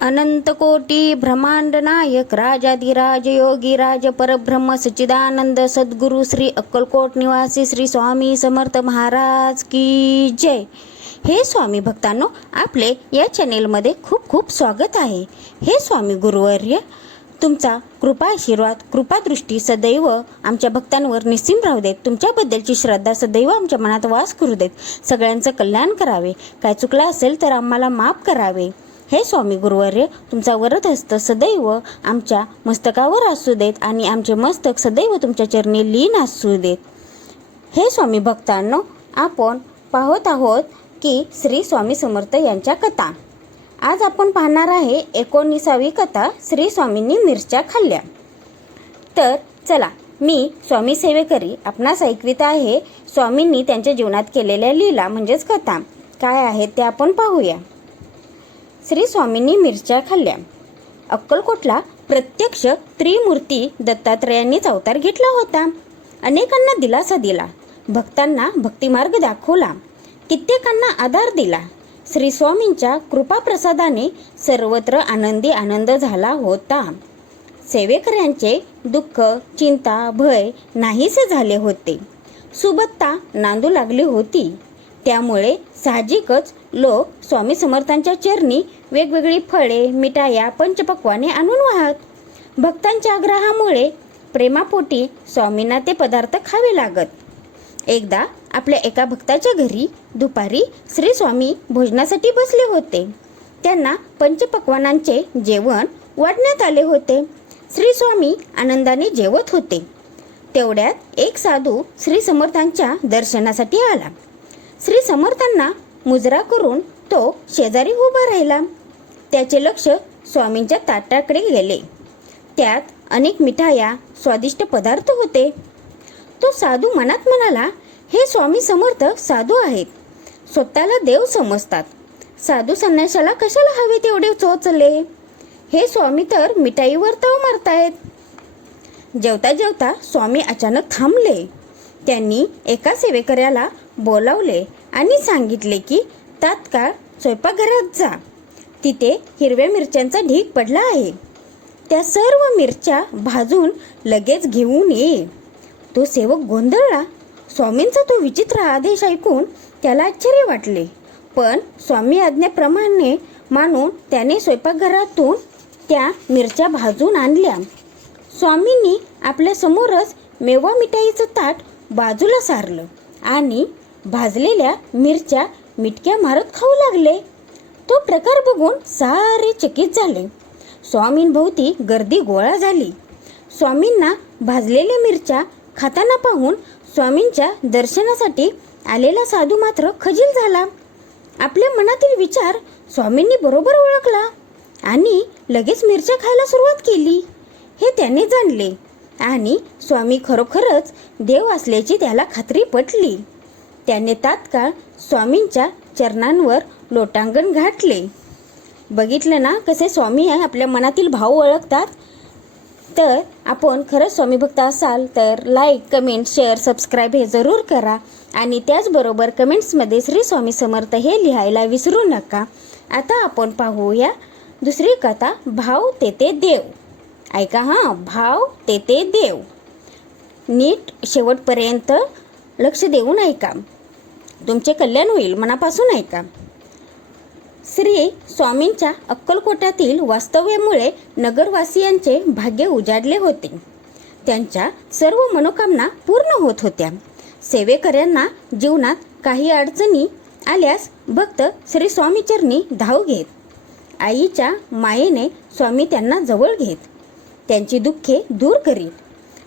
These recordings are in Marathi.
अनंत कोटी ब्रह्मांड नायक राजाधिराज योगी राज परब्रह्म सच्चिदानंद सद्गुरु श्री अक्कलकोट निवासी श्री स्वामी समर्थ महाराज की जय. हे स्वामी भक्तांनो आपले या चॅनेलमध्ये खूप खूप स्वागत आहे. हे स्वामी गुरुवर्य तुमचा कृपा आशीर्वाद कृपादृष्टी सदैव आमच्या भक्तांवर निस्सीम राहू देत. तुमच्याबद्दलची श्रद्धा सदैव आमच्या मनात वास करू देत. सगळ्यांचं कल्याण करावे. काय चुकलं असेल तर आम्हाला माफ करावे. हे स्वामी गुरुवर्य तुमचा वरद हस्त सदैव आमच्या मस्तकावर असू देत आणि आमचे मस्तक सदैव तुमच्या चरणी लीन असू देत. हे स्वामी भक्तांनो आपण पाहत आहोत की श्री स्वामी समर्थ यांच्या कथा. आज आपण पाहणार आहे एकोणीसावी कथा श्री स्वामींनी मिरच्या खाल्ल्या. तर चला मी स्वामी सेवेकरी आपणास ऐकवित आहे स्वामींनी त्यांच्या जीवनात केलेल्या लीला म्हणजेच कथा. काय आहेत ते आपण पाहूया. श्री स्वामींनी मिरच्या खाल्ल्या. अक्कलकोटला प्रत्यक्ष त्रिमूर्ती दत्तात्रयांनीच अवतार घेतला होता. अनेकांना दिलासा दिला. भक्तांना भक्तिमार्ग दाखवला. कित्येकांना आधार दिला. श्री स्वामींच्या कृपाप्रसादाने सर्वत्र आनंदी आनंद झाला होता. सेवेकऱ्यांचे दुःख चिंता भय नाहीसे झाले होते. सुबत्ता नांदू लागली होती. त्यामुळे साहजिकच लोक स्वामी समर्थांच्या चरणी वेगवेगळी फळे मिठाया पंचपक्वाने आणून वाहत. भक्तांच्या आग्रहामुळे प्रेमापोटी स्वामींना ते पदार्थ खावे लागत. एकदा आपल्या एका भक्ताच्या घरी दुपारी श्री स्वामी भोजनासाठी बसले होते. त्यांना पंचपक्वानांचे जेवण वाढण्यात आले होते. श्री स्वामी आनंदाने जेवत होते. तेवढ्यात एक साधू श्री समर्थांच्या दर्शनासाठी आला. श्री समर्थांना मुजरा करून तो शेजारी उभा राहिला. त्याचे लक्ष स्वामींच्या ताटाकडे गेले. त्यात अनेक मिठाया स्वादिष्ट पदार्थ होते. तो साधू मनात म्हणाला हे स्वामी समर्थ साधू आहेत. स्वतःला देव समजतात. साधू संन्याशाला कशाला हवे तेवढे चोचले? हे स्वामी तर मिठाईवर तव मारतायत. जेवता जेवता स्वामी अचानक थांबले. त्यांनी एका सेवेकऱ्याला बोलावले आणि सांगितले की तात्काळ स्वयंपाकघरात जा. तिथे हिरव्या मिरच्यांचा ढीग पडला आहे. त्या सर्व मिरच्या भाजून लगेच घेऊन ये. तो सेवक गोंधळला. स्वामींचा तो विचित्र आदेश ऐकून त्याला आश्चर्य वाटले. पण स्वामी आज्ञेप्रमाणे मानून त्याने स्वयंपाकघरातून त्या मिरच्या भाजून आणल्या. स्वामींनी आपल्यासमोरच मेवा मिठाईचं ताट बाजूला सारलं आणि भाजलेल्या मिरच्या मिटक्या मारत खाऊ लागले. तो प्रकार बघून सारे चकित झाले. स्वामींभोवती गर्दी गोळा झाली. स्वामींना भाजलेल्या मिरच्या खाताना पाहून स्वामींच्या दर्शनासाठी आलेला साधू मात्र खजील झाला. आपल्या मनातील विचार स्वामींनी बरोबर ओळखला आणि लगेच मिरच्या खायला सुरुवात केली. हे त्याने जाणले आणि स्वामी खरोखरच देव असल्याची त्याला खात्री पटली. त्याने तात्काळ स्वामींच्या चरणांवर लोटांगण घातले. बघितलं ना कसे स्वामी आहे आपल्या मनातील भाव ओळखतात. तर आपण खरंच स्वामी भक्त असाल तर लाईक कमेंट शेअर सबस्क्राईब हे जरूर करा. आणि त्याचबरोबर कमेंट्समध्ये श्री स्वामी समर्थ हे लिहायला विसरू नका. आता आपण पाहूया दुसरी कथा भाव तेते देव. ऐका हां भाव तेते देव. नीट शेवटपर्यंत लक्ष देऊन ऐका. तुमचे कल्याण होईल मनापासून ऐका. श्री स्वामींच्या अक्कलकोटातील वास्तव्यामुळे नगरवासियांचे भाग्य उजाडले होते. त्यांच्या सर्व मनोकामना पूर्ण होत होत्या. सेवेकऱ्यांना जीवनात काही अडचणी आल्यास भक्त श्री स्वामीचरणी धाव घेत. आईच्या मायेने स्वामी त्यांना जवळ घेत. त्यांची दुःखे दूर करीत.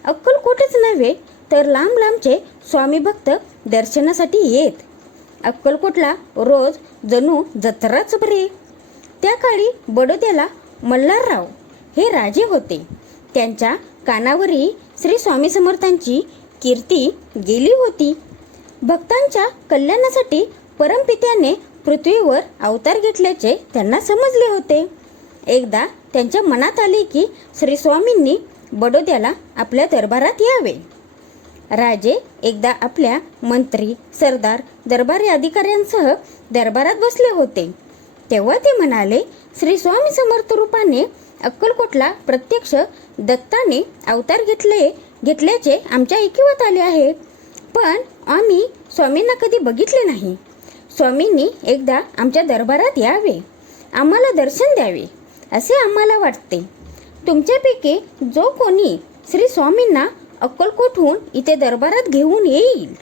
अक्कलकोटच नव्हे तर लांब लांबचे स्वामी भक्त दर्शनासाठी येत. अक्कलकोटला रोज जणू जत्राच भरे त्या काळी बडोद्याला मल्हारराव हे राजे होते. त्यांच्या कानावरही श्री स्वामी समर्थांची कीर्ती गेली होती. भक्तांच्या कल्याणासाठी परमपित्याने पृथ्वीवर अवतार घेतल्याचे त्यांना समजले होते. एकदा त्यांच्या मनात आले की श्री स्वामींनी बडोद्याला आपल्या दरबारात यावे. राजे एकदा आपल्या मंत्री सरदार दरबारी अधिकाऱ्यांसह दरबारात बसले होते. तेव्हा ते म्हणाले श्री स्वामी समर्थ रूपाने अक्कलकोटला प्रत्यक्ष दत्ताने अवतार घेतले घेतल्याचे आमच्या ऐकिवत आले आहे. पण आम्ही स्वामींना कधी बघितले नाही. स्वामींनी एकदा आमच्या दरबारात यावे. आम्हाला दर्शन द्यावे असे आम्हाला वाटते. तुमच्यापैकी जो कोणी श्री स्वामींना अक्कलकोटहून इथे दरबारात घेऊन येईल.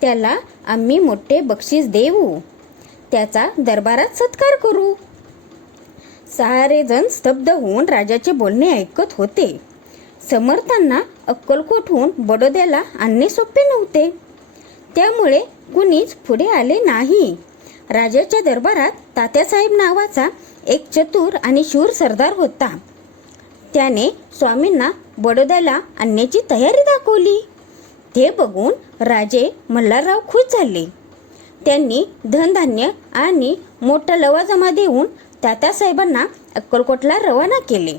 त्याला आम्ही मोठे बक्षीस देऊ. त्याचा दरबारात सत्कार करू. सारेजण स्तब्ध होऊन राजाचे बोलणे ऐकत होते. समर्थांना अक्कलकोटहून बडोद्याला आणणे सोपे नव्हते. त्यामुळे कुणीच पुढे आले नाही. राजाच्या दरबारात तात्यासाहेब नावाचा एक चतुर आणि शूर सरदार होता. त्याने स्वामींना बडोद्याला आणण्याची तयारी दाखवली. ते बघून राजे मल्हारराव खुश झाले. त्यांनी धनधान्य आणि मोठा लवाजमा देऊन तात्यासाहेबांना अक्कलकोटला रवाना केले.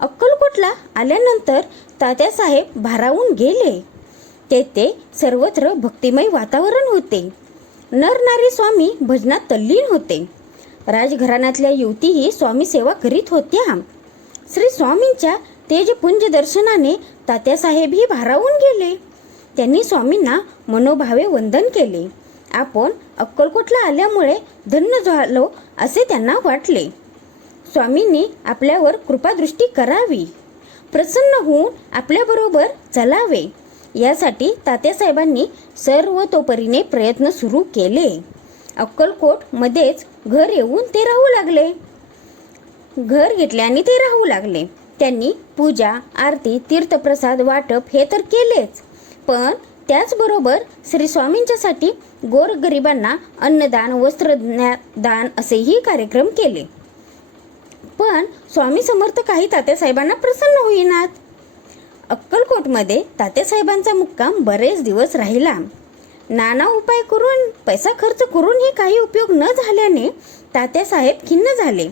अक्कलकोटला आल्यानंतर तात्यासाहेब भारावून गेले. तेथे सर्वत्र भक्तिमय वातावरण होते. नरनारी स्वामी भजनात तल्लीन होते. राजघराण्यातल्या युवतीही स्वामी सेवा करीत होत्या. श्री स्वामींच्या तेजपुंज दर्शनाने तात्यासाहेबही भारावून गेले. त्यांनी स्वामींना मनोभावे वंदन केले. आपण अक्कलकोटला आल्यामुळे धन्य झालो असे त्यांना वाटले. स्वामींनी आपल्यावर कृपादृष्टी करावी. प्रसन्न होऊन आपल्याबरोबर चलावे. यासाठी तात्यासाहेबांनी सर्वतोपरीने प्रयत्न सुरू केले. अक्कलकोटमध्येच घर येऊन ते राहू लागले. घर घेतले आणि ते राहू लागले. त्यांनी पूजा आरती तीर्थप्रसाद वाटप हे तर केलेच. पण त्याचबरोबर श्री स्वामींच्यासाठी गोरगरिबांना अन्नदान वस्त्रदान असेही कार्यक्रम केले. पण स्वामी समर्थ काही तात्यासाहेबांना प्रसन्न होईनात. अक्कलकोटमध्ये तात्यासाहेबांचा मुक्काम बरेच दिवस राहिला. नाना उपाय करून पैसा खर्च करूनही काही उपयोग न झाल्याने तात्यासाहेब खिन्न झाले.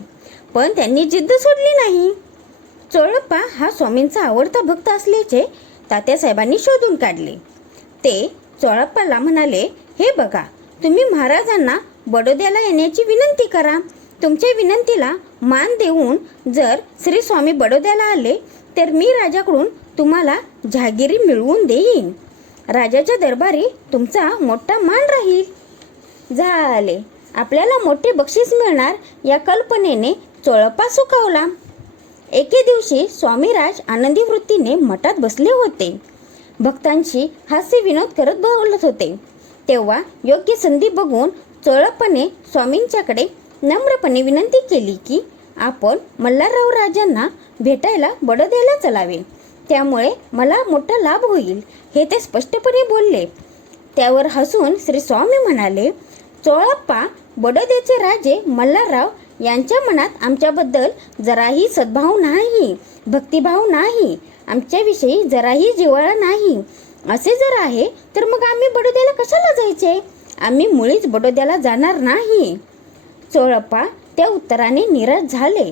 पण त्यांनी जिद्द सोडली नाही. चोळप्पा हा स्वामींचा आवडता भक्त असल्याचे तात्यासाहेबांनी शोधून काढले. ते चोळप्पाला म्हणाले हे बघा तुम्ही महाराजांना बडोद्याला येण्याची विनंती करा. तुमच्या विनंतीला मान देऊन जर श्री स्वामी बडोद्याला आले तर मी राजाकडून तुम्हाला जहागिरी मिळवून देईन. राजाच्या दरबारी तुमचा मोठा मान राहील. झाले. आपल्याला मोठे बक्षीस मिळणार या कल्पनेने चोळप्पा सुकावला एके दिवशी स्वामीराज आनंदी वृत्तीने मठात बसले होते. भक्तांशी हास्य विनोद करत बोलत होते. तेव्हा योग्य संधी बघून चोळप्पाने स्वामींच्याकडे नम्रपणे विनंती केली की आपण मल्हारराव राजांना भेटायला बडोद्याला चलावे. त्यामुळे मला मोठा लाभ होईल हे ते स्पष्टपणे बोलले. त्यावर हसून श्री स्वामी म्हणाले चोळप्पा बडोद्याचे राजे मल्हारराव यांच्या मनात आमच्याबद्दल जराही सद्भाव नाही भक्तिभाव नाही आमच्याविषयी जराही जिव्हाळा नाही. असे जर आहे तर मग आम्ही बडोद्याला कशाला जायचे? आम्ही मुळीच बडोद्याला जाणार नाही. चोळप्पा त्या उत्तराने निराश झाले.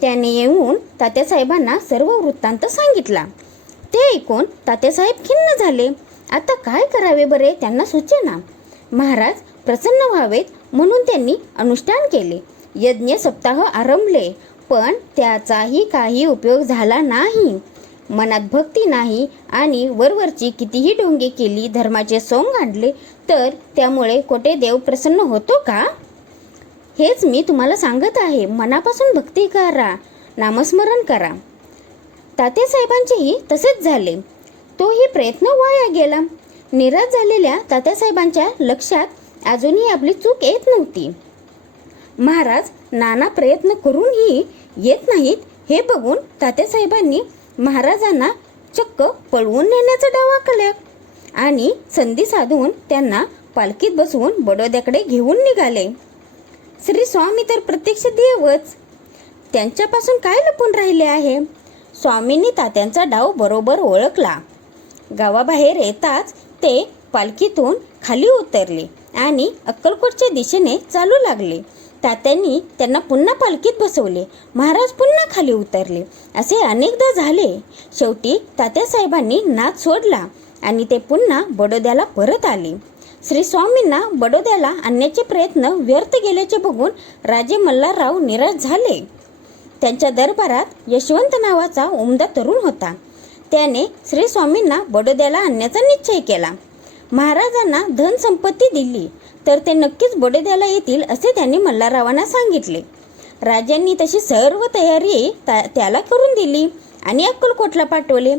त्याने येऊन तात्यासाहेबांना सर्व वृत्तांत सांगितला. ते ऐकून तात्यासाहेब खिन्न झाले. आता काय करावे बरे त्यांना सुचेना. महाराज प्रसन्न व्हावेत म्हणून त्यांनी अनुष्ठान केले. यज्ञ सप्ताह आरंभले पण त्याचाही काही उपयोग झाला नाही. मनात भक्ती नाही आणि वरवरची कितीही डोंगे केली धर्माचे सोंग आणले तर त्यामुळे कोठे देव प्रसन्न होतो का? हेच मी तुम्हाला सांगत आहे. मनापासून भक्ती करा नामस्मरण करा. तात्यासाहेबांचेही तसेच झाले. तोही प्रयत्न वाया गेला. निराश झालेल्या तात्यासाहेबांच्या लक्षात अजूनही आपली चूक येत नव्हती. महाराज नाना प्रयत्न करूनही येत नाहीत हे बघून तात्यासाहेबांनी महाराजांना चक्क पळवून नेण्याचा डाव आखला आणि संधी साधून त्यांना पालखीत बसवून बडोद्याकडे घेऊन निघाले. श्री स्वामी तर प्रत्यक्ष देवच. त्यांच्यापासून काय लपून राहिले आहे? स्वामींनी तात्यांचा डाव बरोबर ओळखला. गावाबाहेर येताच ते पालखीतून खाली उतरले आणि अक्कलकोटच्या दिशेने चालू लागले. तात्यांनी त्यांना पुन्हा पालखीत बसवले. महाराज पुन्हा खाली उतरले. असे अनेकदा झाले. शेवटी तात्यासाहेबांनी नाद सोडला आणि ते पुन्हा बडोद्याला परत आले. श्री स्वामींना बडोद्याला आणण्याचे प्रयत्न व्यर्थ गेल्याचे बघून राजे मल्हारराव निराश झाले. त्यांच्या दरबारात यशवंत नावाचा उमदा तरुण होता. त्याने श्री स्वामींना बडोद्याला आणण्याचा निश्चय केला. महाराजांना धन संपत्ती दिली तर ते नक्कीच बडोद्याला येतील असे त्यांनी मल्हाररावांना सांगितले. राजांनी तशी सर्व तयारी ता- त्याला करून दिली आणि अक्कलकोटला पाठवले.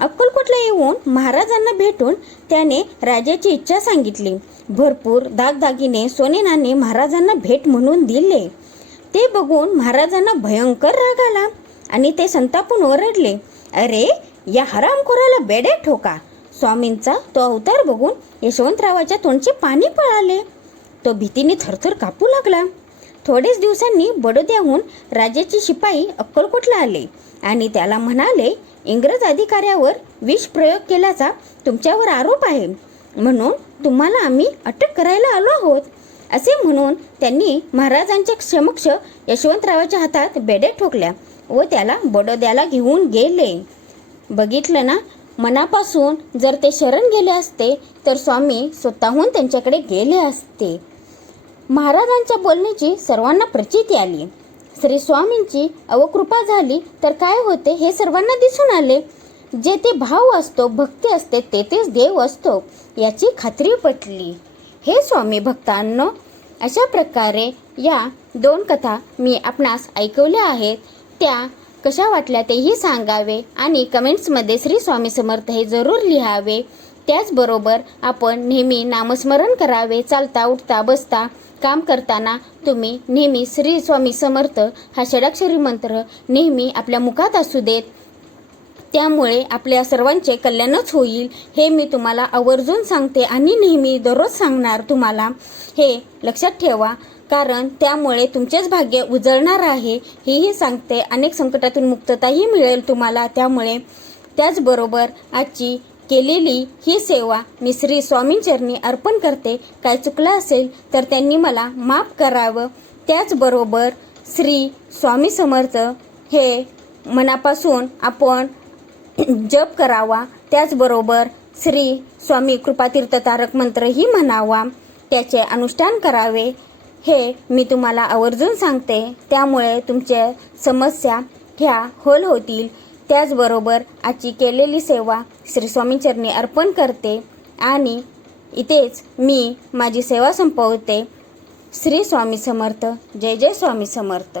अक्कलकोटला येऊन महाराजांना भेटून त्याने राजाची इच्छा सांगितली. भरपूर दागदागिने सोने नाणे महाराजांना भेट म्हणून दिले. ते बघून महाराजांना भयंकर राग आला आणि ते संतापून ओरडले अरे या हरामखोराला बेड्या ठोका. स्वामींचा तो अवतार बघून यशवंतरावाच्या तोंडचे पाणी पळाले. तो भीतीने थरथर कापू लागला. थोडेच दिवसांनी बडोद्याहून राजाचे शिपाई अक्कलकोटला आले आणि त्याला म्हणाले इंग्रज अधिकाऱ्यावर विष प्रयोग केल्याचा तुमच्यावर आरोप आहे. म्हणून तुम्हाला आम्ही अटक करायला आलो आहोत. असे म्हणून त्यांनी महाराजांच्या समक्ष यशवंतरावाच्या हातात बेड्या ठोकल्या व त्याला बडोद्याला घेऊन गेले. बघितलं ना मनापासून जर ते शरण गेले असते तर स्वामी स्वतःहून त्यांच्याकडे गेले असते. महाराजांच्या बोलण्याची सर्वांना प्रचिती आली. श्री स्वामींची अवकृपा झाली तर काय होते हे सर्वांना दिसून आले. जे ते भाव असतो भक्ती असते तेथेच देव असतो याची खात्री पटली. हे स्वामी भक्तांनो अशा प्रकारे या दोन कथा मी आपणास ऐकवल्या आहेत. त्या कशा वाटल्या तेही सांगावे आणि कमेंट्समध्ये श्री स्वामी समर्थ हे जरूर लिहावे. त्याचबरोबर आपण नेहमी नामस्मरण करावे चालता उठता बसता काम करताना तुम्ही नेहमी श्री स्वामी समर्थ हा षडाक्षरी मंत्र नेहमी आपल्या मुखात असू देत. त्यामुळे आपल्या सर्वांचे कल्याणच होईल हे मी तुम्हाला आवर्जून सांगते आणि नेहमी दररोज सांगणार तुम्हाला. हे लक्षात ठेवा कारण त्यामुळे तुमचेच भाग्य उजळणार आहे हेही सांगते. अनेक संकटातून मुक्तताही मिळेल तुम्हाला. त्यामुळे त्याचबरोबर आजची केलेली ही सेवा मी श्री स्वामींचरणी अर्पण करते. काय चुकलं असेल तर त्यांनी मला माफ करावं. त्याचबरोबर श्री स्वामी समर्थ हे मनापासून आपण जप करावा. त्याचबरोबर श्री स्वामी कृपातीर्थ तारक मंत्रही म्हणावा. त्याचे अनुष्ठान करावे. हे मी तुम्हाला आवर्जून सांगते. त्यामुळे तुमच्या समस्या ह्या होल होतील. त्याचबरोबर आजची केलेली सेवा श्री स्वामींचरणी अर्पण करते. आणि इथेच मी माझी सेवा संपवते. श्री स्वामी समर्थ. जय जय स्वामी समर्थ.